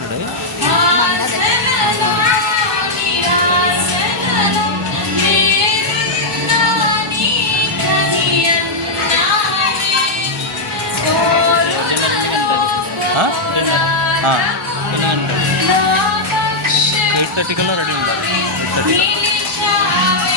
그러는데. 아, 그는 그 이따 티켓 나 레디 온다.